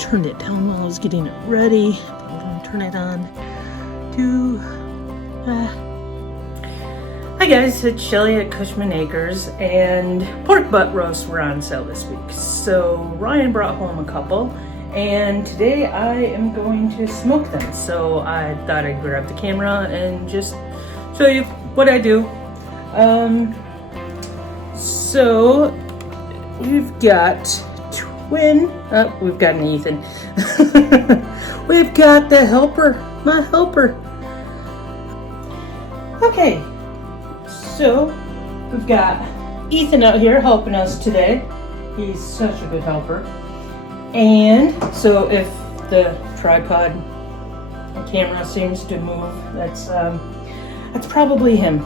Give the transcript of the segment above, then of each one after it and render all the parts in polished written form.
turned it down while I was getting it ready. I'm going to turn it on to... Hi guys, it's Shellie at Cushman Acres, and pork butt roasts were on sale this week. So Ryan brought home a couple, and today I am going to smoke them. So I thought I'd grab the camera and just show you what I do. So we've got we've got an Ethan. We've got the helper, my helper. Okay, so we've got Ethan out here helping us today. He's such a good helper. And so if the tripod camera seems to move, that's probably him.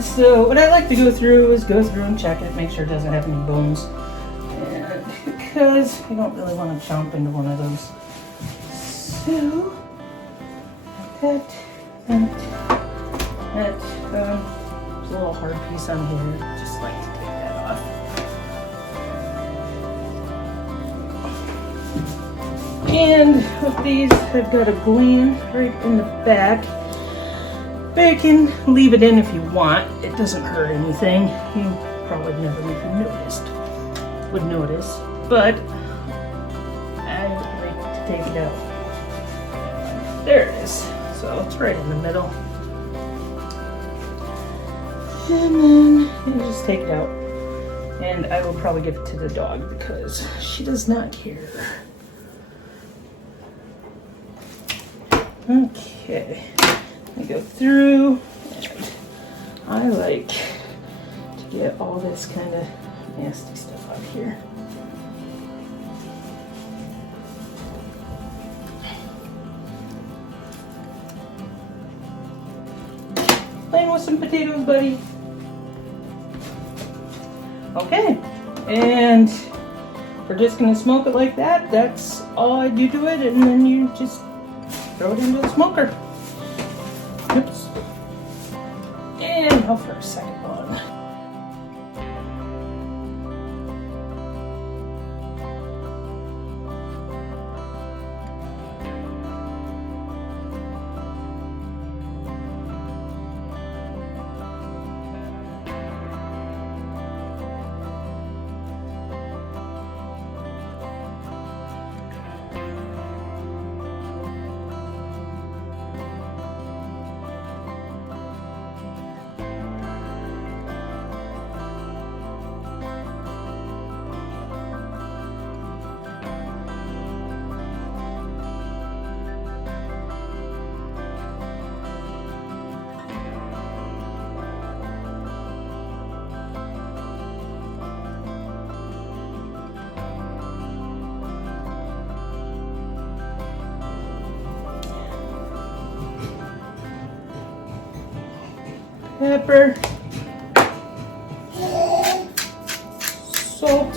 So what I like to go through and check it, make sure it doesn't have any bones. And because you don't really want to chomp into one of those. So that there's a little hard piece on here. Just like to take that off. And with these, I've got a gland right in the back. But you can leave it in if you want. It doesn't hurt anything. You probably never even would notice. But I like to take it out. There it is. So it's right in the middle. And then you just take it out. And I will probably give it to the dog because she does not care. Okay. I go through, and I like to get all this kind of nasty stuff out here. Playing with some potatoes, buddy. Okay, and we're just gonna smoke it like that. That's all I do to it, and then you just throw it into the smoker. Oops. And hold for a second on. Pepper, salt,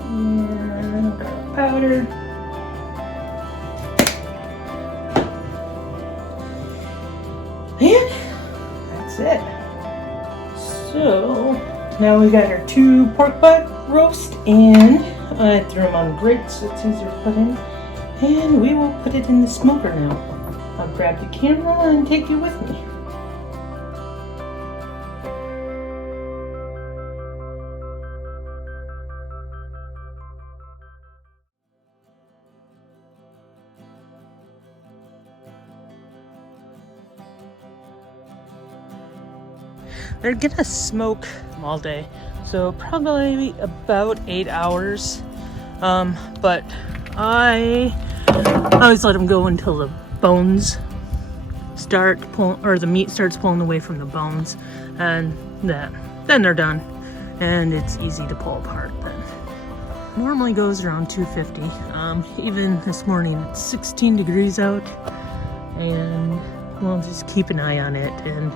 and garlic powder, and that's it. So now we got our 2 pork butt roast, and I threw them on the grate so it's easier to put in. And we will put it in the smoker now. I'll grab the camera and take you with me. They're gonna smoke all day, so probably about 8 hours. But I always let them go until the bones start pulling, or the meat starts pulling away from the bones, and then they're done, and it's easy to pull apart. Then normally goes around 250. Even this morning it's 16 degrees out, and we'll just keep an eye on it and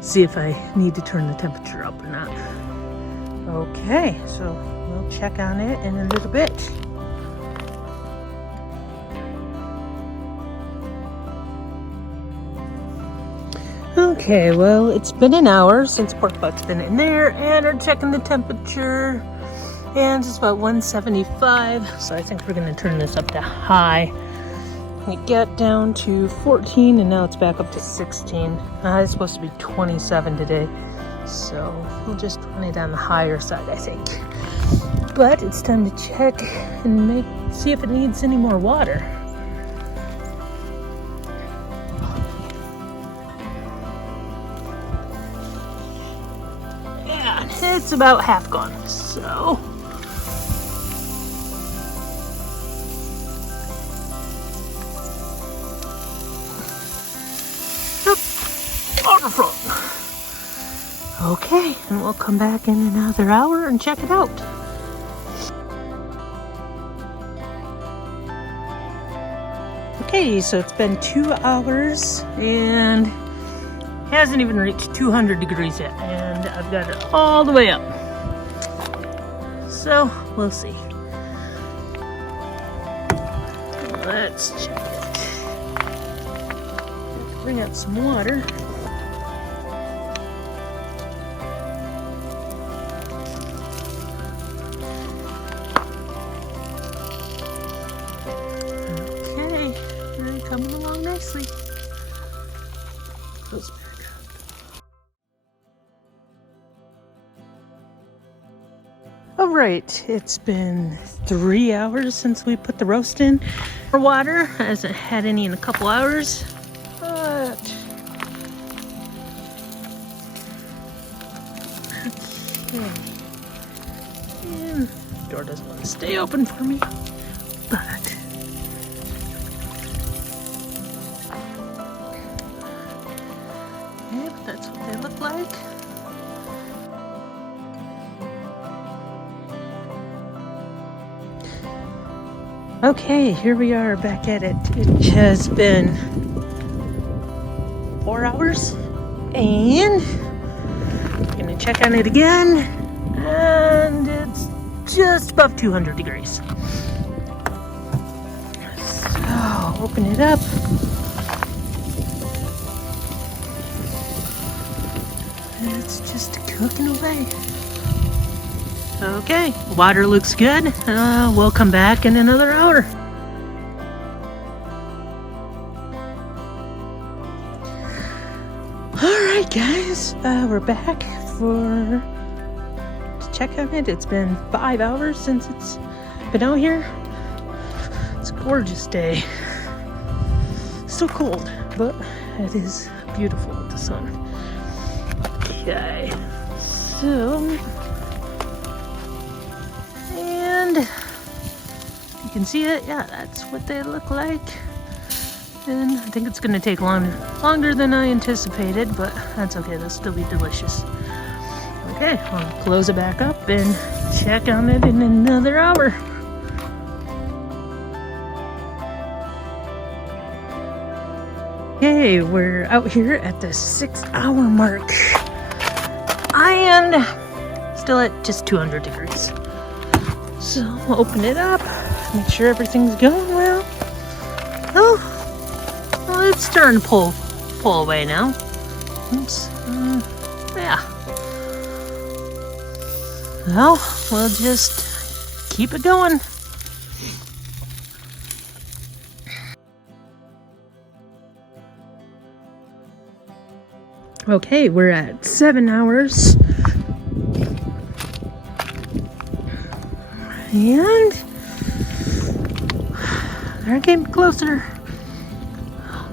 see if I need to turn the temperature up or not. Okay, so we'll check on it in a little bit. Okay. Okay, well, it's been an hour since pork butt's been in there, and we're checking the temperature, and it's about 175, so I think we're gonna turn this up to high. It got down to 14, and now it's back up to 16. It's supposed to be 27 today, so we'll just run it on the higher side, I think. But it's time to check and see if it needs any more water. Yeah, it's about half gone, so... Waterfront. Okay, and we'll come back in another hour and check it out. Okay, so it's been 2 hours and hasn't even reached 200 degrees yet, and I've got it all the way up. So, we'll see. Let's check it. Bring out some water. Okay, they're coming along nicely. Goes back up. All right, it's been 3 hours since we put the roast in. Our water hasn't had any in a couple hours. Okay. And the door doesn't want to stay open for me, but yeah, that's what they look like. Okay, here we are back at it. It has been 4 hours, and I'm gonna check on it again, and it's just above 200 degrees. So, open it up. It's just cooking away. Okay, water looks good. We'll come back in another hour. Alright guys, we're back to check on it. It's been 5 hours since it's been out here. It's a gorgeous day. Still cold, but it is beautiful with the sun. Okay, so... and you can see it. Yeah, that's what they look like. And I think it's gonna take longer than I anticipated, but that's okay, they'll still be delicious. Okay, I'll close it back up and check on it in another hour. Okay, we're out here at the 6-hour mark. And still at just 200 degrees. So we'll open it up, make sure everything's going well. Oh, well, it's starting to pull away now. Oops. Yeah. Well, we'll just keep it going. Okay, we're at 7 hours. And they're getting closer.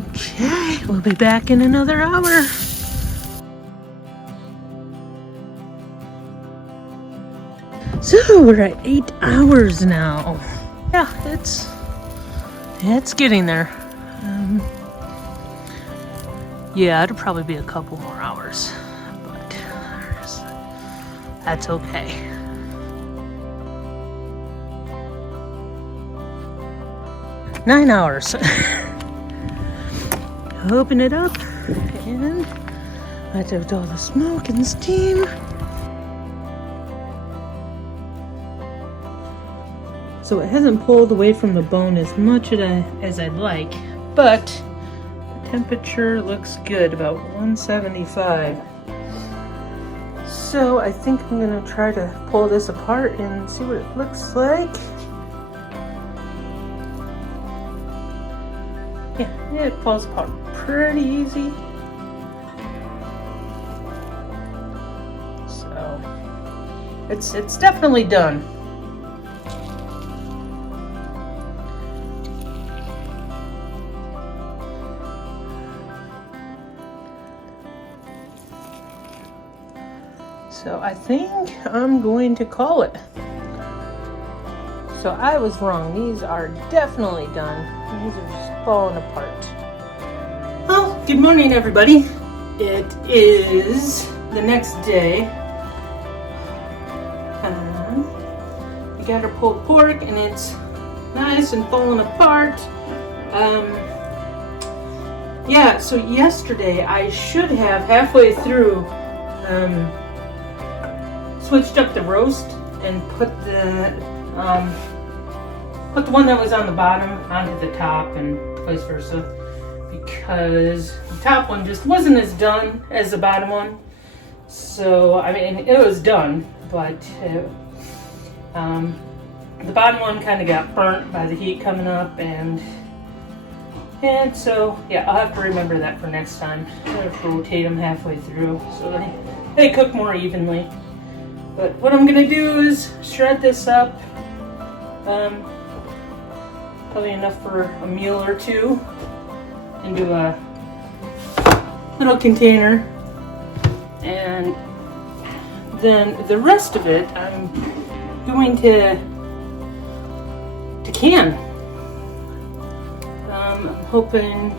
Okay, we'll be back in another hour. So we're at 8 hours now. Yeah, it's getting there. Yeah, it'll probably be a couple more hours, but that's okay. Nine hours. Open it up, and let out all the smoke and steam. So it hasn't pulled away from the bone as much as I'd like, but Temperature looks good, about 175. So I think I'm gonna try to pull this apart and see what it looks like. Yeah, it falls apart pretty easy. So it's definitely done. So I think I'm going to call it. So I was wrong. These are definitely done. These are just falling apart. Well, good morning, everybody. It is the next day. We got our pulled pork, and it's nice and falling apart. Yeah. So yesterday I should have halfway through. Switched up the roast and put the one that was on the bottom onto the top and vice versa, because the top one just wasn't as done as the bottom one. So I mean, it was done, but the bottom one kind of got burnt by the heat coming up, and so yeah, I'll have to remember that for next time. I'll have to rotate them halfway through so they cook more evenly. But what I'm gonna do is shred this up, probably enough for a meal or two, into a little container, and then the rest of it I'm going to can. I'm hoping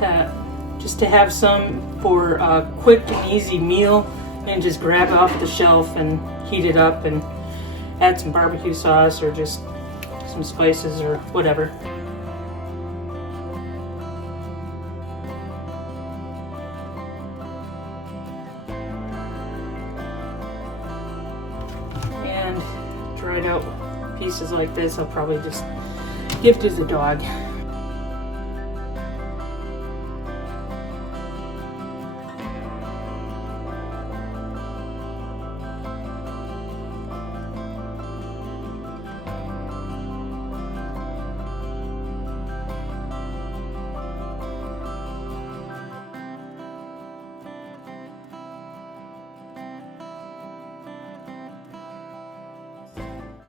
that just to have some for a quick and easy meal, and just grab it off the shelf and heat it up and add some barbecue sauce or just some spices or whatever. And dried out pieces like this I'll probably just give to the dog.